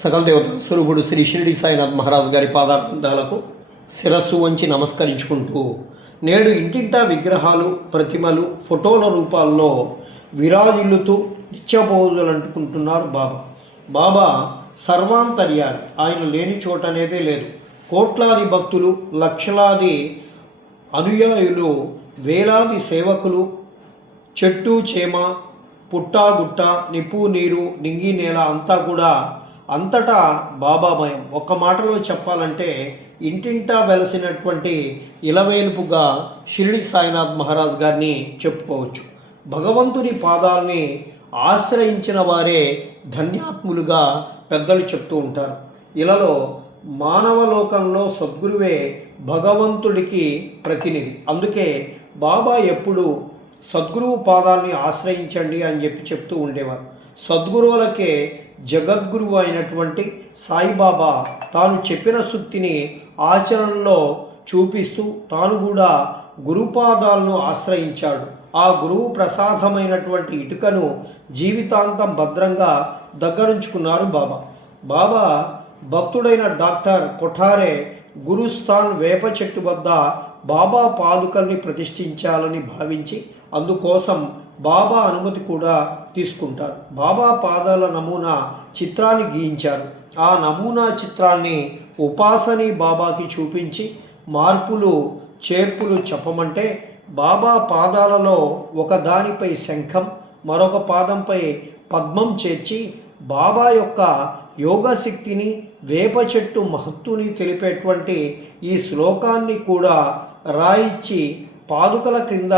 సకల దేవత స్వరూపుడు శ్రీ షిరిడి సాయినాథ్ మహారాజ్ గారి పాదాలకు శిరస్సు వంచి నమస్కరించుకుంటూ నేడు ఇంటింటా విగ్రహాలు, ప్రతిమలు, ఫోటోల రూపాల్లో విరాజిల్లుతూ నిత్యపోజులు అంటుకుంటున్నారు బాబా సర్వాంతర్యామి. ఆయన లేని చోట అనేదే లేదు. కోట్లాది భక్తులు, లక్షలాది అనుయాయులు, వేలాది సేవకులు, చెట్టు చేమ, పుట్టాగుట్ట, నిప్పు నీరు, నింగి నేల అంతా కూడా అంతటా బాబామయం. ఒక్క మాటలో చెప్పాలంటే ఇంటింటా వెలసినటువంటి ఇలవేలుపుగా షిరిడి సాయినాథ్ మహారాజ్ గారిని చెప్పుకోవచ్చు. భగవంతుని పాదాలని ఆశ్రయించిన వారే ధన్యాత్ములుగా పెద్దలు చెప్తూ ఉంటారు. ఇలాలో మానవలోకంలో సద్గురువే భగవంతుడికి ప్రతినిధి. అందుకే బాబా ఎప్పుడు సద్గురువు పాదాలని ఆశ్రయించండి అని చెప్తూ ఉండేవారు. సద్గురువులకే జగద్గురువు అయినటువంటి సాయిబాబా తాను చెప్పిన సూక్తిని ఆచరణలో చూపిస్తూ తాను కూడా గురుపాదాలను ఆశ్రయించాడు. ఆ గురువు ప్రసాదమైనటువంటి ఇటుకను జీవితాంతం భద్రంగా దగ్గరుంచుకున్నారు బాబా భక్తుడైన డాక్టర్ కొఠారే గురుస్థాన్ వేప చెట్టు వద్ద బాబా పాదుకల్ని ప్రతిష్ఠించాలని భావించి అందుకోసం బాబా అనుమతి కూడా తీసుకుంటారు. బాబా పాదాల నమూనా చిత్రాన్ని గీయించారు. ఆ నమూనా చిత్రాన్ని ఉపాసని బాబాకి చూపించి మార్పులు చేర్పులు చెప్పమంటే బాబా పాదాలలో ఒకదానిపై శంఖం, మరొక పాదంపై పద్మం చేర్చి బాబా యొక్క యోగశక్తిని, వేప చెట్టు మహత్తుని తెలిపేటువంటి ఈ శ్లోకాన్ని కూడా రాయిచ్చి పాదుకల క్రింద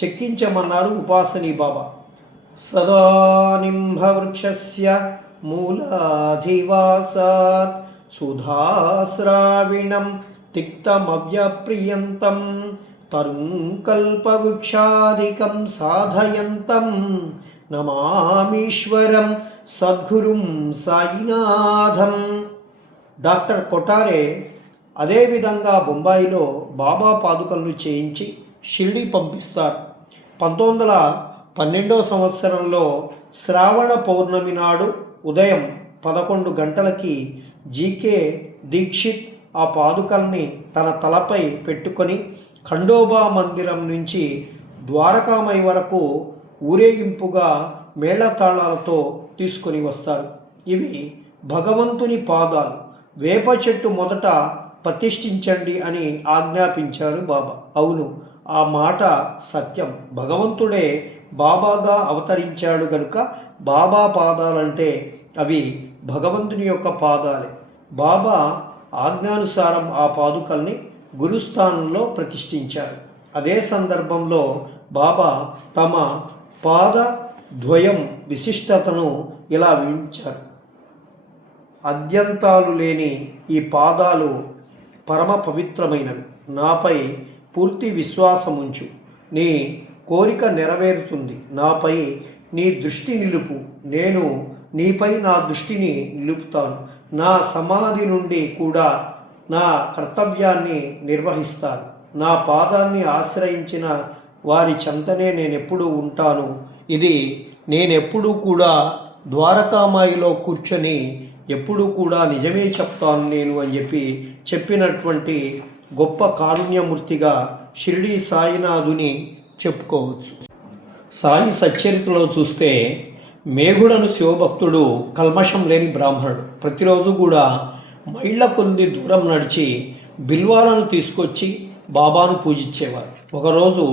చెక్కించమన్నారు ఉపాసని బాబా. సదా నింభవృక్షస్య మూలాధివాసాత్ సుధాశ్రావిణం తిక్తమవ్యప్రియంతం తరుంకల్పవృక్షాదికం సాధయంతం నమామీశ్వరం సద్గురుం సాయినాథం. డాక్టర్ కొఠారే అదేవిధంగా బొంబాయిలో బాబా పాదుకలను చేయించి షిరిడి పంపిస్తారు. 1912 సంవత్సరంలో శ్రావణ పౌర్ణమి నాడు ఉదయం 11 గంటలకి జీకే దీక్షిత్ ఆ పాదుకల్ని తన తలపై పెట్టుకొని ఖండోబా మందిరం నుంచి ద్వారకామై వరకు ఊరేగింపుగా మేళతాళాలతో తీసుకొని వస్తారు. ఇవి భగవంతుని పాదాలు. వేప చెట్టు మొదట ప్రతిష్ఠించండి అని ఆజ్ఞాపించారు బాబా. అవును, ఆ మాట సత్యం. భగవంతుడే బాబాగా అవతరించాడు గనుక బాబా పాదాలంటే అవి భగవంతుని యొక్క పాదాలే. బాబా ఆజ్ఞానుసారం ఆ పాదుకల్ని గురుస్థానంలో ప్రతిష్ఠించారు. అదే సందర్భంలో బాబా తమ పాద ద్వయం విశిష్టతను ఇలా వివరించారు. అద్యంతాలు లేని ఈ పాదాలు పరమ పవిత్రమైనవి. నాపై పూర్తి విశ్వాసముంచు, నీ కోరిక నెరవేరుతుంది. నాపై నీ దృష్టి నిలుపు, నేను నీపై నా దృష్టిని నిలుపుతాను. నా సమాధి నుండి కూడా నా కర్తవ్యాన్ని నిర్వహిస్తాను. నా పాదాన్ని ఆశ్రయించిన వారి చెంతనే నేనెప్పుడూ ఉంటాను. ఇది నేనెప్పుడూ కూడా ద్వారకామాయిలో కూర్చొని ఎప్పుడూ కూడా నిజమే చెప్తాను నేను అని చెప్పినటువంటి గొప్ప కారుణ్యమూర్తిగా షిరిడి సాయినాథుని చెప్పుకోవచ్చు. సాయి సచ్చరిత్రలో చూస్తే మేఘుడను శివభక్తుడు కల్మషం లేని బ్రాహ్మణుడు. ప్రతిరోజు కూడా మైళ్ళ కొద్ది దూరం నడిచి బిల్వాలను తీసుకొచ్చి బాబాను పూజించేవారు. ఒకరోజు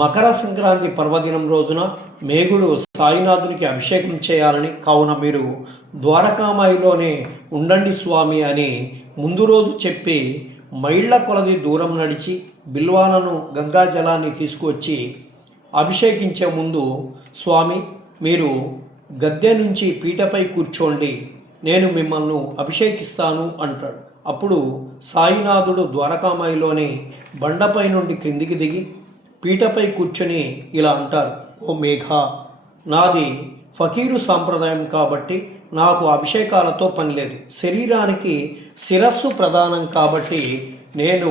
మకర సంక్రాంతి పర్వదినం రోజున మేఘుడు సాయినాథునికి అభిషేకం చేయాలని, కావున మీరు ద్వారకామాయిలోనే ఉండండి స్వామి అని ముందు రోజు చెప్పి మైళ్ళ కొలది దూరం నడిచి బిల్వాలను, గంగా జలాన్ని తీసుకువచ్చి అభిషేకించే ముందు, స్వామి మీరు గద్దె నుంచి పీటపై కూర్చోండి, నేను మిమ్మల్ని అభిషేకిస్తాను అంటాడు. అప్పుడు సాయినాథుడు ద్వారకామాయిలోని బండపై నుండి క్రిందికి దిగి పీటపై కూర్చొని ఇలా అంటారు. ఓ మేఘ, నాది ఫకీరు సాంప్రదాయం కాబట్టి నాకు అభిషేకాలతో పని లేదు. శరీరానికి శిరస్సు ప్రధానం కాబట్టి నేను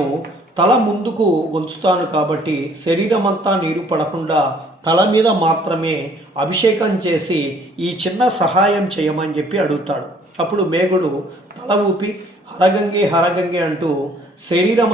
తల ముందుకు ఉంచుతాను. కాబట్టి శరీరమంతా నీరు పడకుండా తల మీద మాత్రమే అభిషేకం చేసి ఈ చిన్న సహాయం చేయమని అడుగుతాడు. అప్పుడు మేఘుడు తల ఊపి హరగంగే హరగంగే అంటూ శరీరం